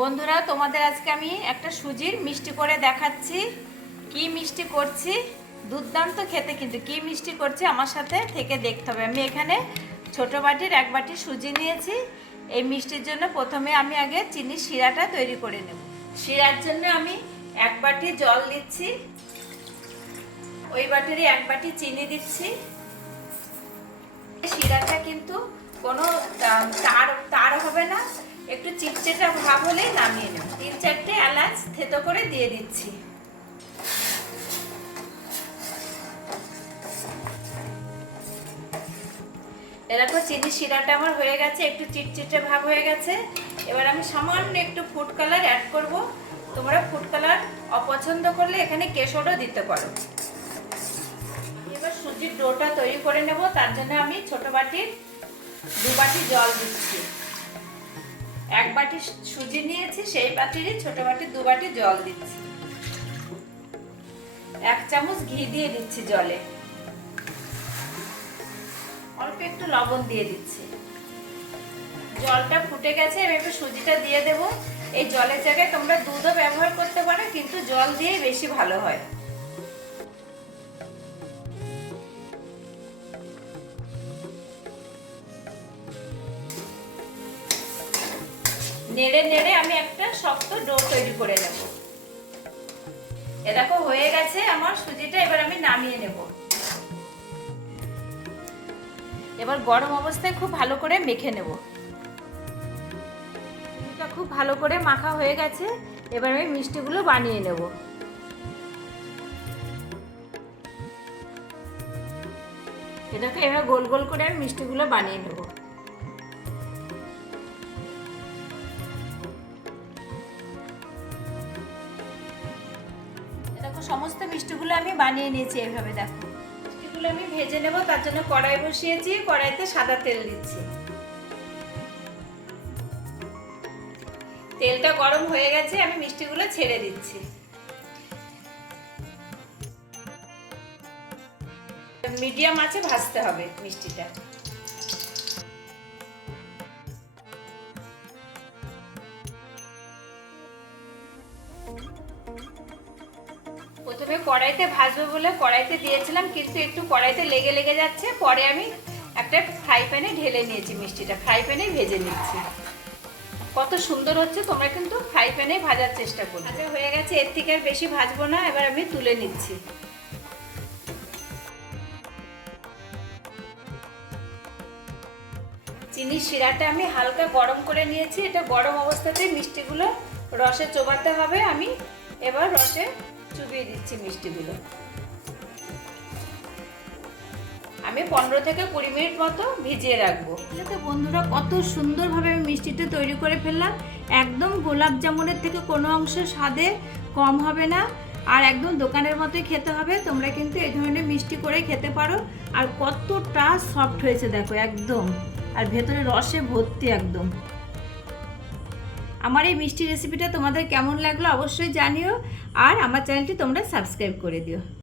বন্ধুরা, তোমাদের আজকে আমি একটা সুজির মিষ্টি করে দেখাচ্ছি। কি মিষ্টি করছি? দুর্দান্ত খেতে কিন্তু কি মিষ্টি করছি আমার সাথে থেকে দেখতে হবে। আমি এখানে ছোট বাটির এক বাটি সুজি নিয়েছি। এই মিষ্টির জন্য প্রথমে আমি আগে চিনির শিরাটা তৈরি করে নেব। শিরার জন্য আমি এক বাটি জল দিচ্ছি। ওই বাটিরই এক বাটি চিনি দিচ্ছি। শিরাটা কিন্তু কোনো চিটচেটা ভাব হলেই নামিয়ে নেব। তিন চারটে এলাচ থেতো করে দিয়ে দিচ্ছি। এরকম চিনি শিরাটা আমার হয়ে গেছে, একটু চিটচিটে ভাব হয়ে গেছে। এবার আমি সামান্য একটু ফুড কালার অ্যাড করব। তোমরা ফুড কালার অপছন্দ করলে এখানে কেশরও দিতে পারো। এবার সুজির ডোটা তৈরি করে নেব, তার জন্য আমি ছোট বাটির দু বাটি জল দিচ্ছি। এক বাটি সুজি নিয়েছি, সেই বাটিরই ছোট বাটি, দু বাটি জল দিচ্ছি। এক চামচ ঘি দিয়ে দিচ্ছি জলে। অল্প একটু লবণ দিয়ে দিচ্ছি। জলটা ফুটে গেছে, এবার একটু সুজিটা দিয়ে দেব। এই জলের জায়গায় তোমরা দুধও ব্যবহার করতে পারো, কিন্তু জল দিয়েই বেশি ভালো হয়। নেড়ে নেড়ে আমি একটা শক্ত ডো তৈরি করে নেব। এ দেখো, হয়ে গেছে আমার সুজিটা, এবার আমি নামিয়ে নেব। এবার গরম অবস্থায় খুব ভালো করে মেখে নেব। এটা খুব ভালো করে মাখা হয়ে গেছে, এবার আমি মিষ্টিগুলো বানিয়ে নেব। এটাকে এবার গোল গোল করে আমি মিষ্টিগুলো বানিয়ে নেব। দেখো, সমস্ত মিষ্টিগুলো আমি বানিয়ে নিয়েছি এইভাবে, দেখো। মিষ্টিগুলো আমি ভেজে নেব, তার জন্য কড়াই বসিয়েছি, কড়াইতে সাদা তেল দিচ্ছি। তেলটা গরম হয়ে গেছে, আমি মিষ্টিগুলো ছেড়ে দিচ্ছি। মিডিয়াম আছে ভাজতে হবে মিষ্টিটা। প্রথমে কড়াইতে ভাজবো বলে কড়াইতে দিয়েছিলাম, কিন্তু একটু কড়াইতে লেগে লেগে যাচ্ছে। পরে আমি একটা ফ্রাই প্যানে ঢেলে নিয়েছি মিষ্টিটা। ফ্রাই প্যানে ভেজে নিচ্ছি। কত সুন্দর হচ্ছে, তোমরা কিন্তু ফ্রাই প্যানে ভাজার চেষ্টা করো ভাজা হয়ে গেছে, এর থেকে আর বেশি ভাজবো না, এবার আমি তুলে নিচ্ছি। চিনির শিরাটা আমি হালকা গরম করে নিয়েছি, এটা গরম অবস্থাতে মিষ্টিগুলো রসে চোবাতে হবে। আমি এবার রসে চুবিয়ে দিচ্ছি মিষ্টিগুলো। আমি পনেরো থেকে কুড়ি মিনিট মতো ভিজিয়ে রাখব। তো বন্ধুরা, কত সুন্দরভাবে আমি মিষ্টিটা তৈরি করে ফেললাম। একদম গোলাপ জামুনের থেকে কোনো অংশ স্বাদে কম হবে না। আর একদম দোকানের মতোই খেতে হবে। তোমরা কিন্তু এই ধরনের মিষ্টি করে খেতে পারো। আর কতটা সফট হয়েছে দেখো, একদম। আর ভেতরে রসে ভর্তি একদম। আমার এই মিষ্টি রেসিপিটা তোমাদের কেমন লাগল অবশ্যই জানিও, আর আমার চ্যানেলটি তোমরা সাবস্ক্রাইব করে দিও।